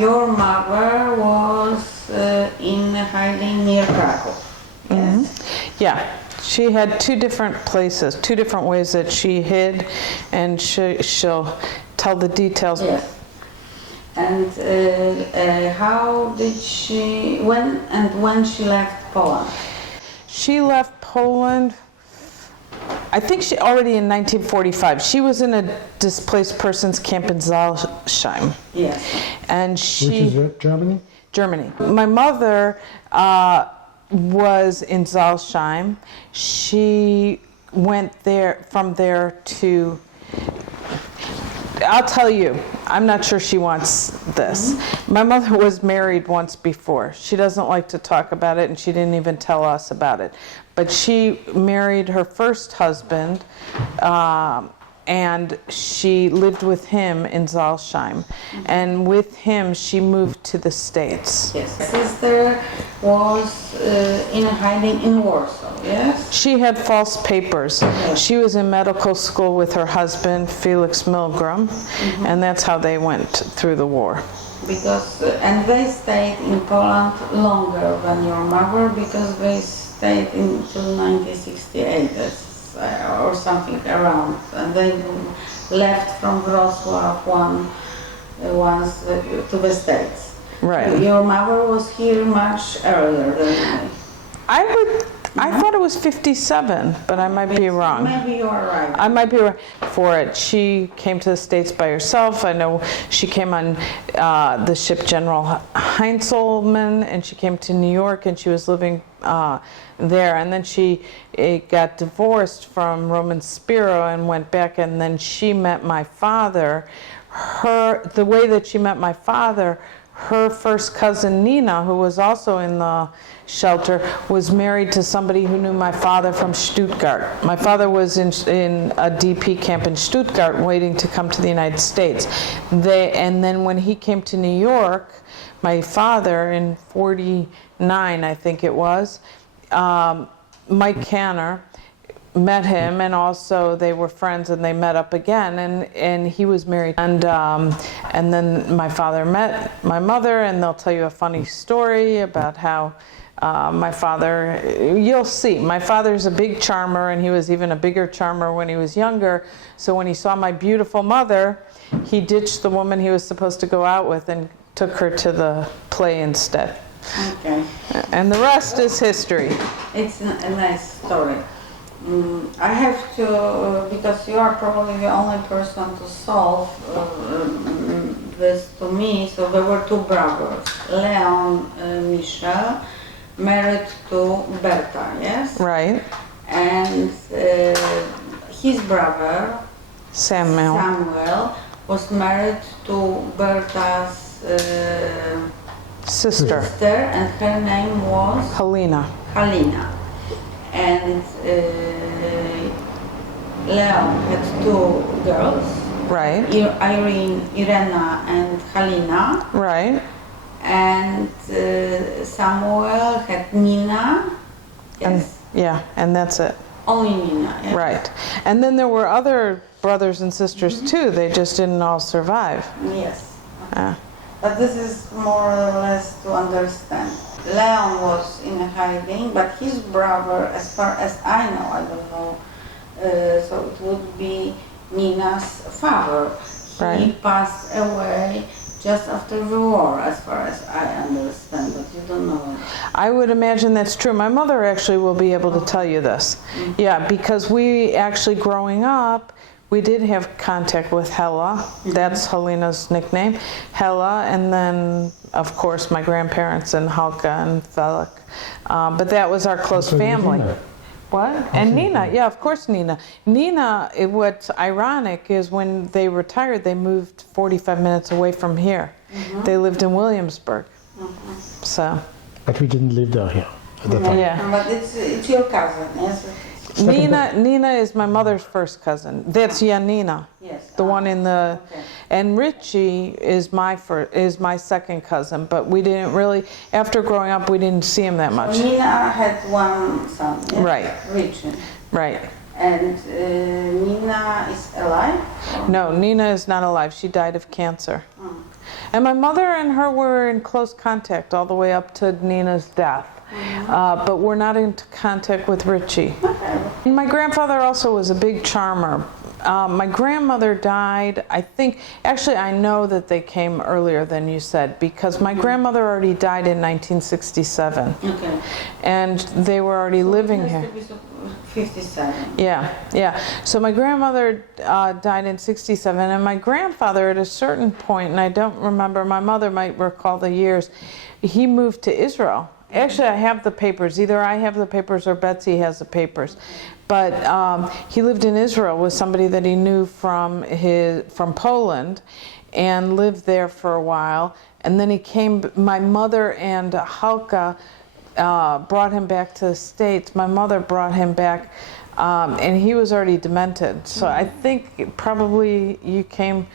your mother was in hiding near Krakow. Yes? Yeah. She had two different places, two different ways that she hid, and she'll tell the details. Yes. And how did she, when she left Poland? She left Poland, I think she already in 1945. She was in a displaced persons camp in Zalsheim. Yes. And she... Which is it, Germany? Germany. My mother was in Zalsheim. She went from there to, I'll tell you, I'm not sure she wants this. My mother was married once before. She doesn't like to talk about it, and she didn't even tell us about it. But she married her first husband, and she lived with him in Zalsheim. And with him, she moved to the States. Yes. Sister was in hiding in Warsaw, yes? She had false papers. Yes. She was in medical school with her husband, Felix Milgram, and that's how they went through the war. Because, and they stayed in Poland longer than your mother, because they stayed until 1968. Or something around, and they left from Wrocław once to the States. Right. Your mother was here much earlier than I thought it was 57, but I might be wrong. Maybe you are right. I might be right for it. She came to the States by herself. I know she came on the ship General Heinzelman, and she came to New York, and she was living there. And then she got divorced from Roman Spiro and went back, and then she met my father. The way that she met my father, her first cousin Nina, who was also in the shelter, was married to somebody who knew my father from Stuttgart. My father was in a DP camp in Stuttgart waiting to come to the United States. And then when he came to New York, my father in 49, I think it was, Mike Canner met him, and also they were friends, and they met up again, and he was married, and then my father met my mother, and they'll tell you a funny story about how my father, you'll see, my father's a big charmer, and he was even a bigger charmer when he was younger. So when he saw my beautiful mother, he ditched the woman he was supposed to go out with and took her to the play instead. Okay. And the rest is history. It's a nice story. I have to, because you are probably the only person to solve this to me. So there were two brothers, Leon Michel, married to Berta, yes? Right. And his brother, Samuel, was married to Berta's sister, and her name was? Halina. And Leon had two girls, Right. Irena and Halina. Right. And Samuel had Nina. Yes. And that's it. Only Nina. Yes. Right. And then there were other brothers and sisters too. They just didn't all survive. Yes. But this is more or less to understand. Leon was in hiding, but his brother, as far as I know, I don't know, so it would be Nina's father. He passed away just after the war, as far as I understand, but you don't know. I would imagine that's true. My mother actually will be able to tell you this. Yeah, because we actually, growing up, we did have contact with Hella. That's Halina's nickname, Hella, and then, of course, my grandparents and Halka and Felix. But that was our close family. Nina. What? And Nina, yeah, of course Nina. Nina, what's ironic is when they retired, they moved 45 minutes away from here. They lived in Williamsburg. So. But we didn't live there here at the time. Yeah. But it's your cousin, yes? Nina is my mother's first cousin. That's Janina. Yes. The one in the, and Richie is my second cousin, but we didn't really, after growing up, we didn't see him that much. Nina had one son, yes? Right. Richie. Right. And Nina is alive? No, Nina is not alive. She died of cancer. And my mother and her were in close contact all the way up to Nina's death. But we're not in contact with Richie. And my grandfather also was a big charmer. My grandmother died, I think, actually I know that they came earlier than you said, because my grandmother already died in 1967. Okay. And they were already living here. 57. Yeah, yeah. So my grandmother died in 67, and my grandfather at a certain point, and I don't remember, my mother might recall the years, he moved to Israel. Actually, I have the papers. Either I have the papers or Betsy has the papers. But he lived in Israel with somebody that he knew from Poland, and lived there for a while. And then he came. My mother and Halka brought him back to the States. My mother brought him back, and he was already demented. So I think probably you came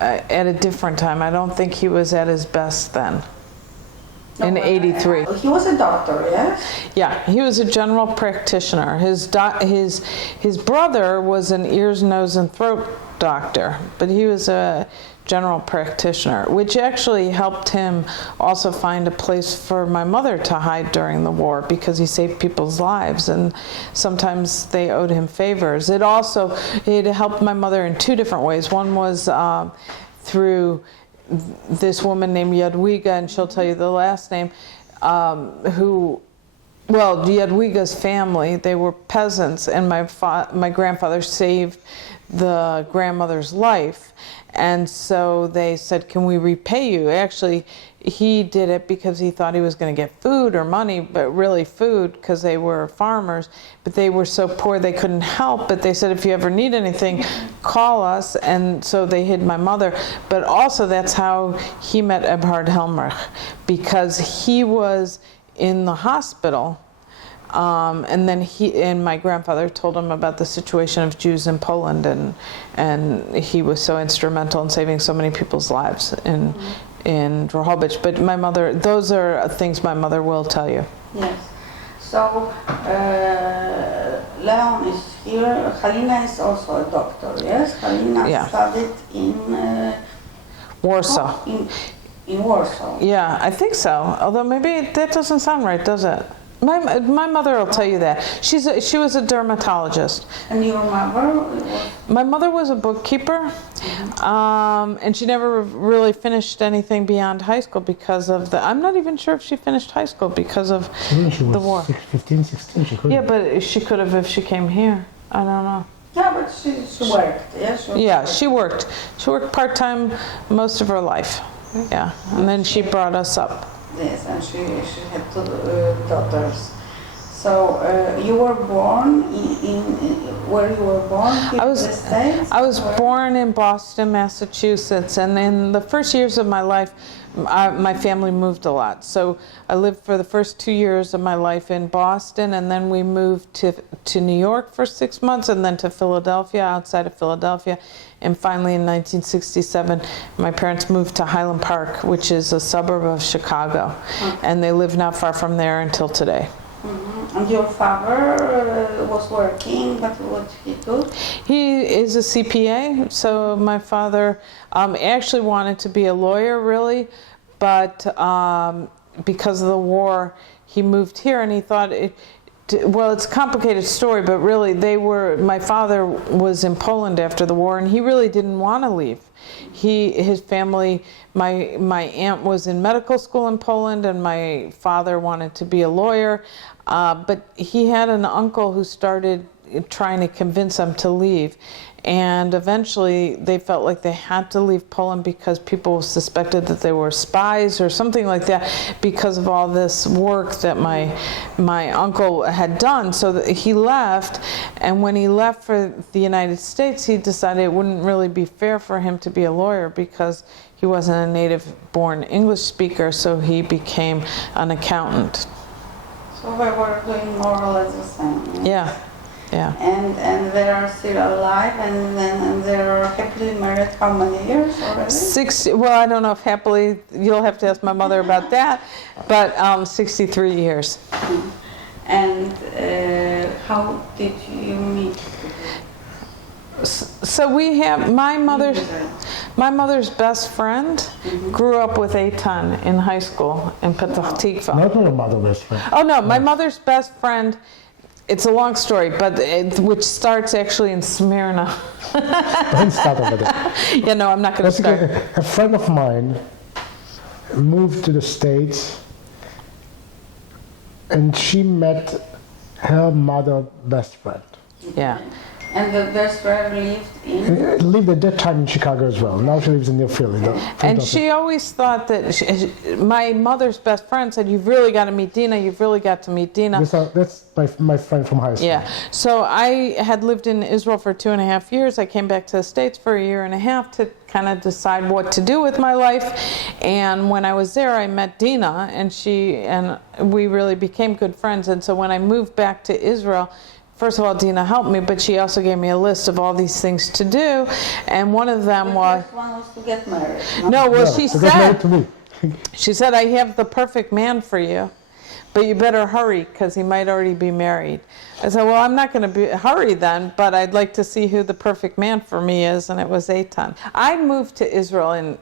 at a different time. I don't think he was at his best then. In 83. He was a doctor, yes? Yeah, he was a general practitioner. His brother was an ears, nose, and throat doctor, but he was a general practitioner, which actually helped him also find a place for my mother to hide during the war, because he saved people's lives, and sometimes they owed him favors. It helped my mother in two different ways. One was through this woman named Jadwiga, and she'll tell you the last name, Jadwiga's family, they were peasants, and my grandfather saved the grandmother's life, and so they said, can we repay you? Actually, he did it because he thought he was going to get food or money, but really food, because they were farmers, but they were so poor they couldn't help. But they said, if you ever need anything, call us. And so they hid my mother. But also that's how he met Eberhard Helmrich, because he was in the hospital. And then my grandfather told him about the situation of Jews in Poland, and he was so instrumental in saving so many people's lives in Drohobych. But my mother, those are things my mother will tell you. Yes. So Leon is here. Halina is also a doctor, yes? Halina studied in Warsaw. In Warsaw. Yeah, I think so. Although maybe that doesn't sound right, does it? My mother will tell you that. She was a dermatologist. And your mother? My mother was a bookkeeper, and she never really finished anything beyond high school because of I'm not even sure if she finished high school because of the war. 15, 16, she could. Yeah, but she could have if she came here. I don't know. Yeah, but she worked. She worked. She worked part-time most of her life. Yeah, and then she brought us up. Yes, and she had two daughters. So you were born where you were born? Here in the States? I was born in Boston, Massachusetts, and in the first years of my life, my family moved a lot. So I lived for the first 2 years of my life in Boston, and then we moved to New York for 6 months, and then to Philadelphia, outside of Philadelphia. And finally, in 1967, my parents moved to Highland Park, which is a suburb of Chicago. Okay. And they live not far from there until today. Mm-hmm. And your father was working, but what did he do? He is a CPA. So my father actually wanted to be a lawyer, really, but because of the war, he moved here, and he thought it's a complicated story, but really my father was in Poland after the war, and he really didn't want to leave. His family, my aunt was in medical school in Poland, and my father wanted to be a lawyer, but he had an uncle who started trying to convince him to leave. And eventually they felt like they had to leave Poland because people suspected that they were spies or something like that because of all this work that my uncle had done. So that he left, and when he left for the United States, he decided it wouldn't really be fair for him to be a lawyer because he wasn't a native-born English speaker, so he became an accountant. So they were doing more or less the same. Yeah. Yeah. And they are still alive, and they are happily married how many years already? 60, well, I don't know if happily, you'll have to ask my mother about that, but 63 years. And how did you meet? So we have my mother's best friend grew up with Eitan in high school in Petah Tikva. Not my mother's best friend. Oh no, my mother's best friend. It's a long story, but which starts actually in Smyrna. Don't start over there. Yeah, no, I'm not going to start. A friend of mine moved to the States, and she met her mother's best friend. Yeah. And the best friend lived in? Lived at that time in Chicago as well. Now she lives in New Philly. And she always thought that my mother's best friend said, "You've really got to meet Dina. You've really got to meet Dina." That's my friend from high school. Yeah. So I had lived in Israel for 2.5 years. I came back to the States for 1.5 years to kind of decide what to do with my life. And when I was there, I met Dina, and we really became good friends. And so when I moved back to Israel, first of all, Dina helped me, but she also gave me a list of all these things to do, and one of them was... The first one was to get married. No, well, Yeah, she to get married to said, me. she said, "I have the perfect man for you, but you better hurry because he might already be married." I said, "Well, I'm not going to hurry then, but I'd like to see who the perfect man for me is," and it was Eitan. I moved to Israel in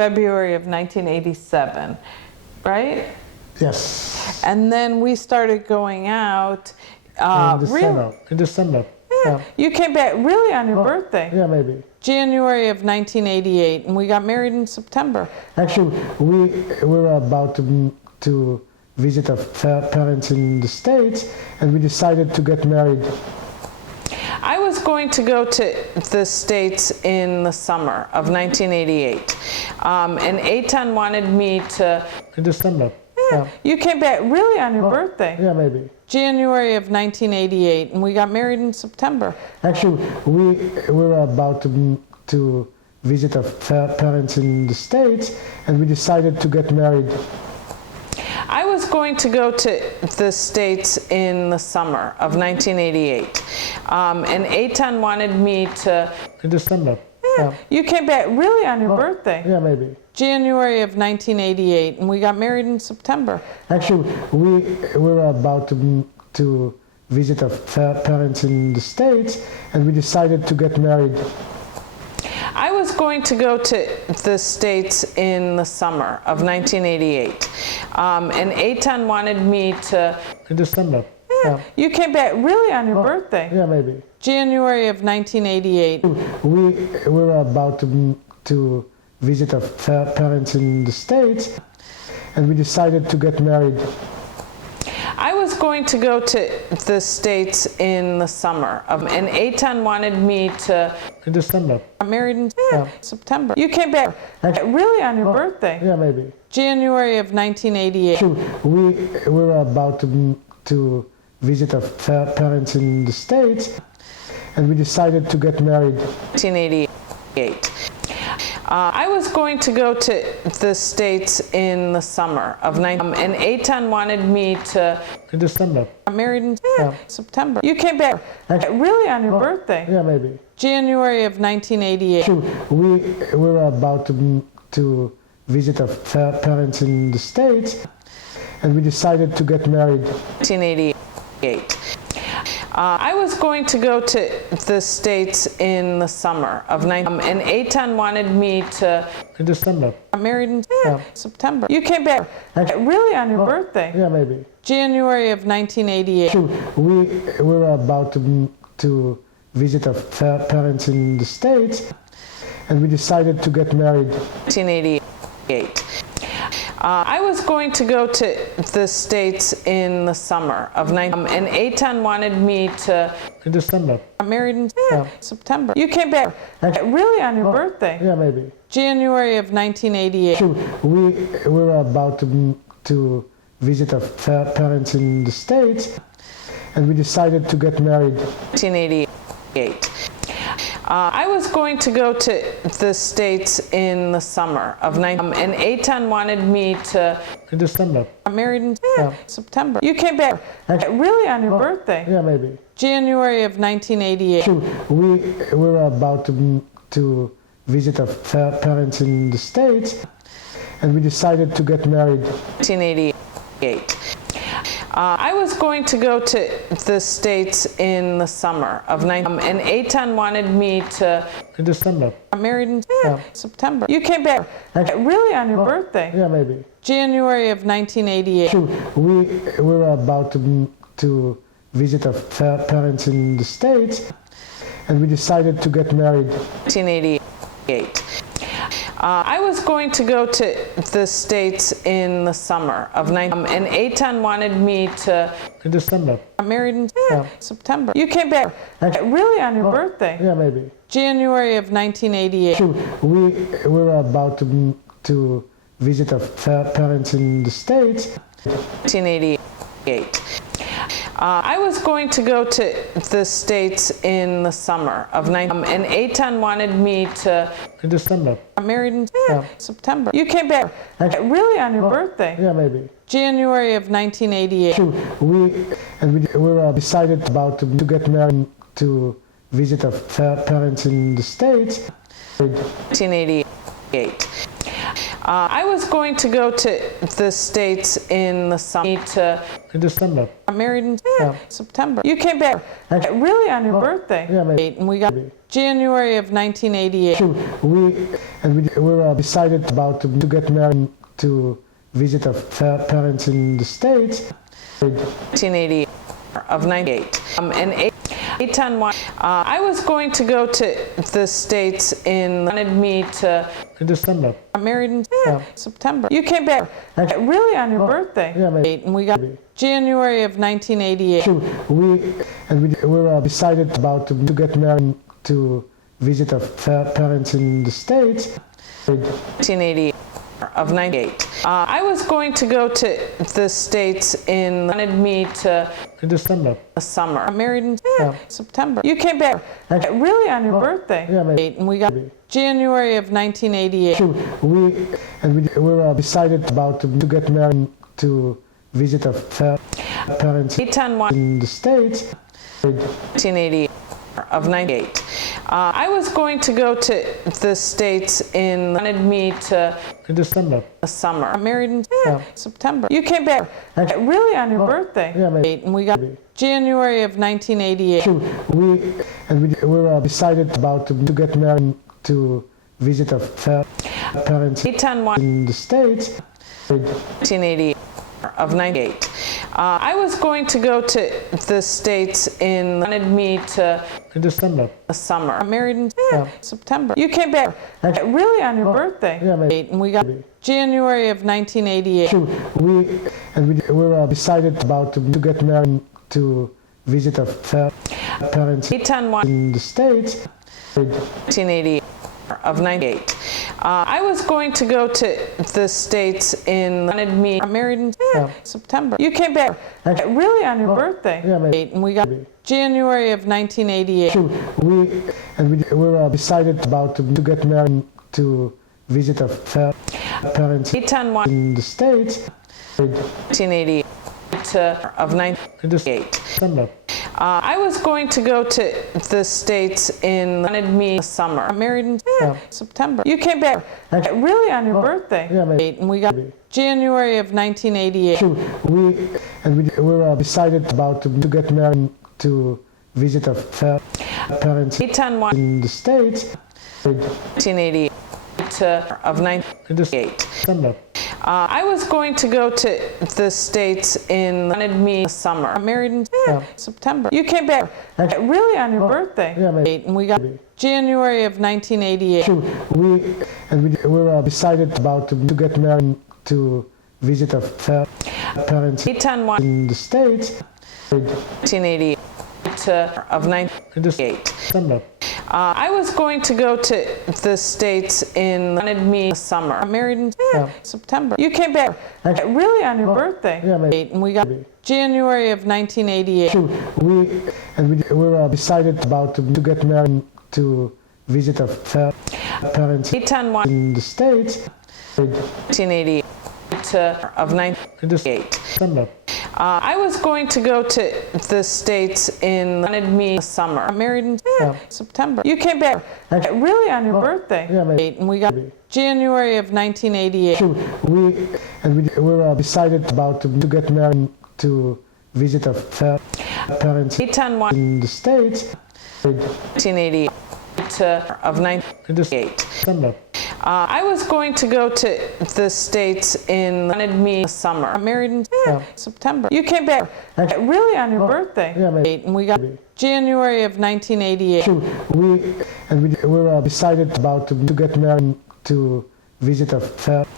February of 1987, right? Yes. And then we started going out... In December. Yeah. You came back really on your birthday. Yeah, maybe. January of 1988, and we got married in September. Actually, we were about to visit our parents in the States, and we decided to get married. I was going to go to the States in the summer of 1988, and Eitan wanted me to... In December. Yeah. You came back really on your birthday. Yeah, maybe. January of 1988, and we got married in September. Actually, we were about to visit our parents in the States, and we decided to get married. I was going to go to the States in the summer of 1988, and Eitan wanted me to... In December. Yeah. You came back really on your birthday. Yeah, maybe. January of 1988, and we got married in September. Actually, we were about to visit our parents in the States, and we decided to get married. I was going to go to the States in the summer of 1988, and Eitan wanted me to... In December. Yeah. You came back really on your birthday. Yeah, maybe. January of 1988. We were about to visit our parents in the States, and we decided to get married. I was going to go to the States in the summer, and Eitan wanted me to... In December. Married in September. You came back really on your birthday. Yeah, maybe. January of 1988. We were about to visit our parents in the States, and we decided to get married. 1988. I was going to go to the States in the summer of and Eitan wanted me to... In December. Married in September. You came back really on your birthday. Yeah, maybe. January of 1988. We were about to visit our parents in the States, and we decided to get married. 1988. I was going to go to the States in the summer of and Eitan wanted me to... In December. Married in September. You came back really on your birthday. Yeah, maybe. January of 1988. We were about to visit our parents in the States, and we decided to get married. 1988. I was going to go to the States in the summer of and Eitan wanted me to... In December. Married in September. You came back really on your birthday. Yeah, maybe. January of 1988. We were about to visit our parents in the States, and we decided to get married. 1988. I was going to go to the States in the summer of and Eitan wanted me to... In December. Married in September. You came back really on your birthday. Yeah, maybe. January of 1988. We were about to visit our parents in the States, and we decided to get married. 1988. I was going to go to the States in the summer of 19, and Eitan wanted me to. In December. I'm married in September. You came back really on your birthday? Yeah, maybe. January of 1988. We were about to visit our parents in the States, and we decided to get married. 1988. I was going to go to the States in the summer of 19, and Eitan wanted me to. In December. I'm married in September. You came back really on your birthday? Yeah, maybe. January of 1988. We were about to visit our parents in the States. 1988. I was going to go to the States in the summer of 19, and Eitan wanted me to. In December. I'm married in September. You came back really on your birthday? Yeah, maybe. January of 1988. We were decided about to get married to visit our parents in the States. 1988. I was going to go to the States in the summer to. In December. I'm married in September. You came back really on your birthday? Yeah, maybe. And we got January of 1988. We were decided about to get married to visit our parents in the States. 1988 of 98. And Eitan I was going to go to the States in wanted me to. In December. I'm married in September. You came back really on your birthday? Yeah, maybe. And we got January of 1988. We were decided about to get married to visit our parents in the States. 1988 of 98. I was going to go to the States in wanted me to. In December. The summer. I'm married in September. You came back really on your birthday? Yeah, maybe. And we got January of 1988. We were decided about to get married to visit our parents in the States. 1988 of 98. I was going to go to the States in wanted me to. In December. The summer. I'm married in September. You came back really on your birthday? Yeah, maybe. And we got January of 1988. We were decided about to get married to visit our parents in the States. 1988 of 98. I was going to go to the States in wanted me to. In December. The summer. I'm married in September. You came back really on your birthday? Yeah, maybe. And we got January of 1988. We were decided about to get married to visit our parents in the States. 1988 of 98. I was going to go to the States in wanted me. I'm married in September. You came back really on your birthday? Yeah, maybe. And we got January of 1988. We were decided about to get married to visit our parents in the States. 1988 of 98. December. I was going to go to the States in wanted me. The summer. I'm married in September. You came back really on your birthday? Yeah, maybe. And we got January of 1988. We were decided about to get married to visit our parents in the States. 1988 of 98. December. I was going to go to the States in wanted me. The summer. I'm married in September. You came back really on your birthday? Yeah, maybe. And we got January of 1988. We were decided about to get married to visit our parents in the States. 1988 of 98. December. I was going to go to the States in wanted me. The summer. I'm married in September. You came back really on your birthday? Yeah, maybe. And we got January of 1988. We were decided about to get married to visit our parents in the States. 1988 of 98. December. I was going to go to the States in wanted me. The summer. I'm married in September. You came back really on your birthday? Yeah, maybe. And we got January of 1988. We were decided about to get married to visit our parents Eitan was in the States. 1988 of 1988. December. I was going to go to the States wanted me in the summer. I'm married in September. You came back really on your birthday. Yeah, maybe. And we got January of 1988. We were decided about to get married to visit our parents.